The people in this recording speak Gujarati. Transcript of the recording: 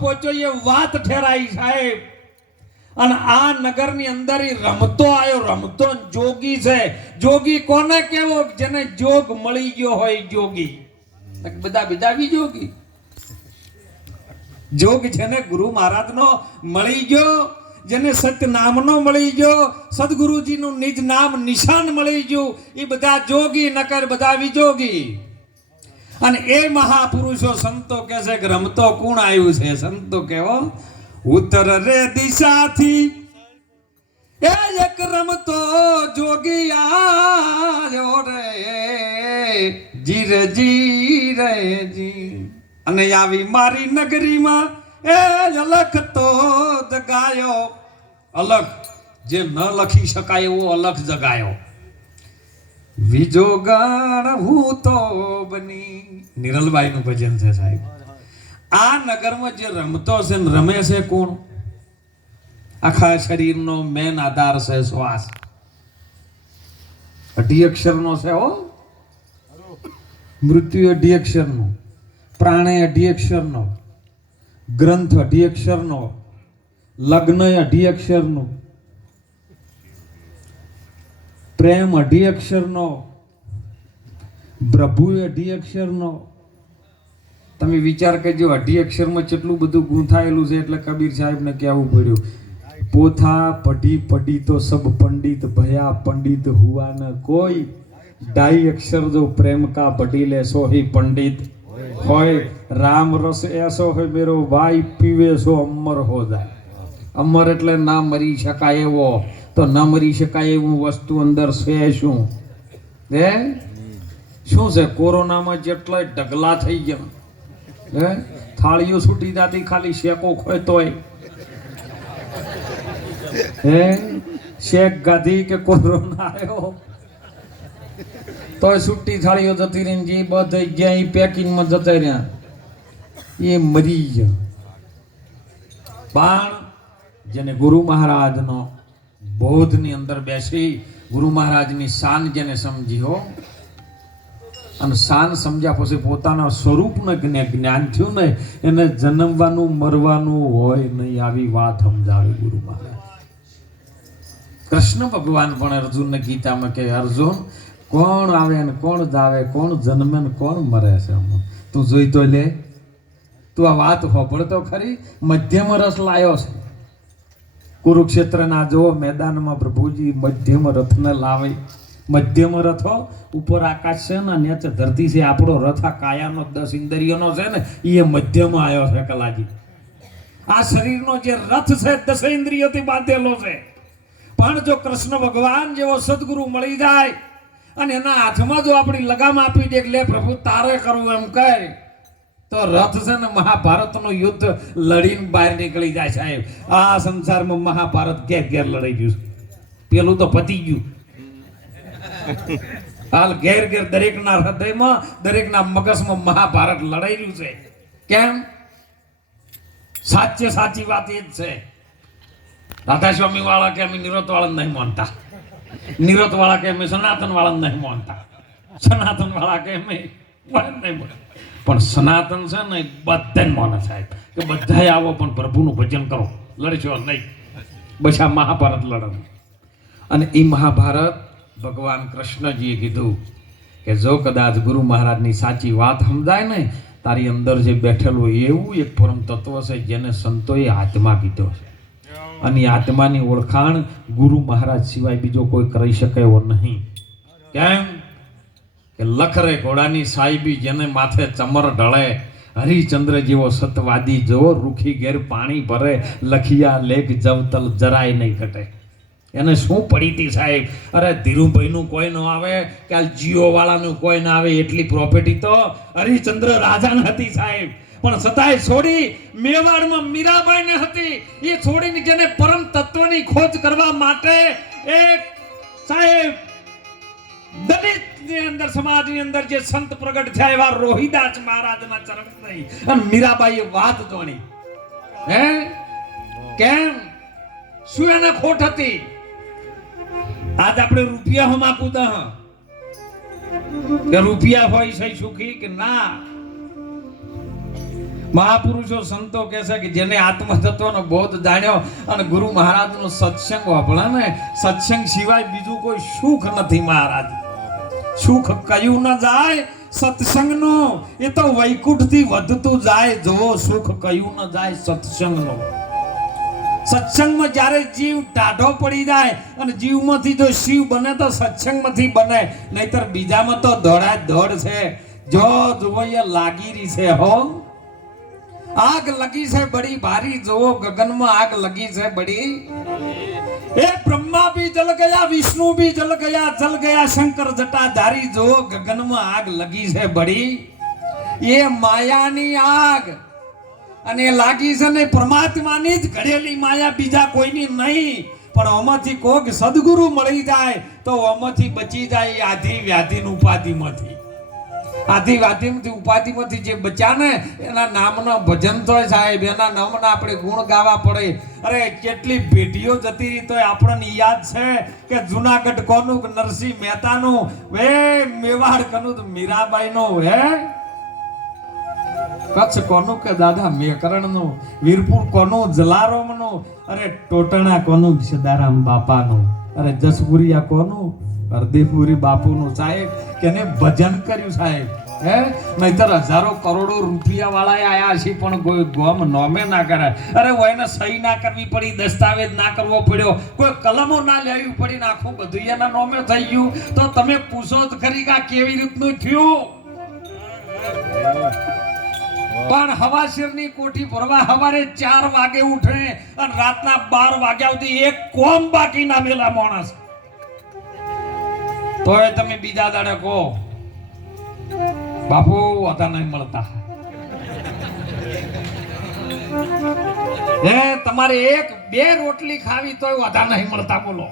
પહોંચ્યો એ વાત ઠેરાઈ સાહેબ. અને આ નગરની અંદર ઈ રમતો આવ્યો રમતો જોગી છે. જોગી કોને કેવો? જેને જોગ મળી ગયો હોય જોગી. બધા બીજા બી જોગી. જોગ જેને ગુરુ મહારાજનો મળી ગયો, જેને સત્ય નામનો મળી ગયો, સદગુરુજીનું નિજ નામ નિશાન મળી ગયું એ બધા જોગી, નકર બધા વિજોગી અને એ મહાપુરુષો સંતો કહે છે કે રમતો કોણ આવ્યું છે? સંતો કેવો? ઉત્તર રે દિશાથી. એ એક રમતો જોગી આવ્યો રે. જીર જી રે જી અને આવી મારી નગરીમાં એ અલખ તો જગાયો. અલખ જે ન લખી શકાય એવો અલખ જગાયો. વિજોગણ હું તો બની. નિરલબાઈનું ભજન છે સાહેબ. આ નગરમાં જે રમતો છે ને રમે છે કોણ? આખા શરીરનો મેન આધાર છે શ્વાસ. અઢી અક્ષરનો છે હો. મૃત્યુ અઢી અક્ષરનો, પ્રાણે અઢી અક્ષરનો, ગ્રંથ અઢી અક્ષરનો, લગ્ન અઢી અક્ષરનું પ્રેમ અઢી અક્ષરનો પ્રભુ અઢી અક્ષરનો. તમે વિચાર કરજો અઢી અક્ષરમાં કેટલું બધું ગૂંથાયેલું છે એટલે કબીર સાહેબને કહેવું પડ્યું પોથા પઢી પઢી તો સબ પંડિત ભયા પંડિત હુઆ ન કોઈ. ઢાઈ અક્ષર જો પ્રેમ કા પઢી લે સો હી પંડિત. હોય. રામ રસ એસો હોય મેરો ભાઈ પીવે સો અમર હો જાય. અમર એટલે ના મરી શકાય એવો. તો ન મરી શકાય એવું વસ્તુ અંદર છે શું? હે? શું છે? કોરોનામાં જેટલા ઢગલા થઈ ગયા. હે? થાળીઓ છૂટી જતી, ખાલી શેકો ખોયતોય હે? શેક ગાધી કે કોરોના આવ્યો તોય છૂટી થાળીઓ જતી રહી જે બધા ગયા એ પેકિંગમાં જતા રહ્યા, એ મરી ગયા. પણ જેને ગુરુ મહારાજનો બોધની અંદર બેસી ગુરુ મહારાજની શાન જેને સમજી હો. અને શાન સમજ્યા પછી પોતાના સ્વરૂપને જ્ઞ- જ્ઞાન થયું ને એને જન્મવાનું, મરવાનું હોય નહીં આવી વાત સમજાવે ગુરુ મહારાજ. કૃષ્ણ ભગવાન પણ અર્જુનને ગીતામાં કહે, અર્જુન, કોણ આવે ને કોણ જાવે, કોણ જન્મે ને કોણ મરે છે? તું જોઈ તો લે. તું આ વાત હોભળતો ખરી? મધ્યમ રસ લાયો છે. કુરુક્ષેત્રના જો મેદાનમાં પ્રભુજી મધ્યમ રથને લાવે. મધ્યમ રથો ઉપર આકાશ છે ને નીચે ધરતી છે. આપણો રથ આ કાયાનો દસ ઇન્દ્રિયોનો છે ને એ મધ્યમ આવ્યો છે કલાજી. આ શરીરનો જે રથ છે, દસ ઇન્દ્રિયોથી બાંધેલો છે. પણ જો કૃષ્ણ ભગવાન જેવો સદગુરુ મળી જાય, અને એના હાથમાં જો આપણી લગામ આપી દે, એટલે પ્રભુ તારે કરવું એમ કહે. તો રથ છે ને મહાભારતનું યુદ્ધ લડીને બહાર નીકળી જાય સાહેબ. આ સંસારમાં મહાભારત ઘેર ઘેર લડાઈ ગયું પેલું તો પતી ગયું. હાલ ઘેર ઘેર દરેકના હૃદયમાં, દરેકના મગજમાં મહાભારત લડાઈ રહ્યું છે. કેમ? સાચે સાચી વાત એ જ છે. રાધા સ્વામી વાળા કે અમે નિરોત વાળા નહીં માનતા. નિરોત વાળા કે અમે સનાતન વાળા નહીં માનતા. સનાતન વાળા કે અમે પણ સનાતન છે ને બધાને માને સાહેબ, કે બધાએ આવો પણ પ્રભુનું ભજન કરો. લડશો નહીં. બસ આ મહાભારત લડવાનું અને એ મહાભારત ભગવાન કૃષ્ણજીએ કીધું કે જો કદાચ ગુરુ મહારાજની સાચી વાત સમજાય ને, તારી અંદર જે બેઠેલું એવું એક પરમ તત્વ છે જેને સંતોએ આત્મા કીધો છે. અને આત્માની ઓળખાણ ગુરુ મહારાજ સિવાય બીજો કોઈ કરી શકે એવો નહીં. કેમ? કે લખરે ઘોડાની સાહેબી જેને માથે ચમર ઢળે હરિચંદ્ર જેવો સતવાદી જો રૂખી ઘેર પાણી ભરે, લખિયા લેખ જવતલ જરાય નહીં ઘટે. એને શું પડી હતી સાહેબ? અરે ધીરુભાઈનું કોઈ ન આવે કે આ જીઓ વાળાનું કોઈ ના આવે, એટલી પ્રોપર્ટી તો હરિચંદ્ર રાજાને હતી સાહેબ. પણ છતાંય છોડી મેવાડમાં મીરાબાઈને હતી. એ છોડીને જેને પરમ તત્વની ખોજ કરવા માટે એક સાહેબ દલિતની અંદર, સમાજની અંદર જે સંત પ્રગટ થયા એવા રોહિદાસ મહારાજના ચરણ થઈ અને મીરાબાઈએ વાત જોણી. હે? કેમ? શું એને ખોટ હતી? આજ આપણે રૂપિયા હમ આપું દહ કે રૂપિયા હોય છે સુખી કે ના? મહાપુરુષો સંતો કહે છે કે જેને આત્મતત્વનો બોધ જાણ્યો અને ગુરુ મહારાજનો સત્સંગ વાપળા ને, સત્સંગ સિવાય બીજું કોઈ સુખ નથી મહારાજ. સુખ કયું ન જાય, સત્સંગનો. એ તો વૈકુંઠથી વધતું જાય. જો સુખ કયું ન જાય સત્સંગનો. સત્સંગમાં જ્યારે જીવ ટાઢો પડી જાય અને જીવમાંથી જો શિવ બને તો સત્સંગમાંથી બને. નહીતર બીજામાં તો દોડા દોડ છે. જો જોઈએ લાગી રહી છે, હો. આગ લગી છે બડી, ભારી. જોવો ગગનમાં આગ લગી છે બડી. એ બ્રહ્મા બી જલ ગયા, વિષ્ણુ બી જલ ગયા જલ ગયા શંકર જટાધારી. જોવો ગગનમાં આગ લગી છે બડી. એ માયાની આગ. અને લાગી છે ને પરમાત્માની જ ઘડેલી માયા બીજા કોઈની નહીં. પણ આમાંથી કોક સદગુરુ મળી જાય તો આમાંથી બચી જાય આધી આધિ વ્યાધિની ઉપાધિમાંથી. આધિ વ્યાધિમાંથી ઉપાધિમાંથી જે બચ્યા ને, એના નામના ભજન થાય સાહેબ, એના નામના આપણે ગુણ ગાવા પડે. અરે, કેટલી પેઢીઓ જતી રહી તોય આપણને યાદ છે કે જુનાગઢ કોનું નરસિંહ મહેતાનું વે મેવાડ કનું મીરાબાઈનું, હે? કચ્છ કોનું કે દાદા મેકરણનું, વીરપુર કોનું, જલારામનું, અરે, ટોટણા કોનું સદારામ બાપાનું, અરે, જસપુરિયા કોનું હરદેપુરી બાપુનું સાહેબ કેને ભજન કર્યું સાહેબ, હે? નહીતર હજારો કરોડો રૂપિયા વાળા આયા છે પણ કોઈ ગોમ નોમે ના કરે. અરે એને સહી ના કરવી પડી, દસ્તાવેજ ના કરવો પડ્યો. કોઈ કલમો ના લેવી પડી ને બધું એના નોમે થઈ ગયું. તો તમે પૂછો જ ખરી કે કેવી રીતનું થયું? પણ હવાશીરની કોઠી ભરવા હવારે ચાર વાગે ઉઠે અને રાતના બાર વાગ્યા સુધી એક કોમ બાકી ના મેલા માણસ. તોય તમે બીજા દાડે કહો, બાપુ, હતા નહીં મળતા. એ, તમારે એક બે રોટલી ખાવી તોય વધારે નહીં મળતા, બોલો.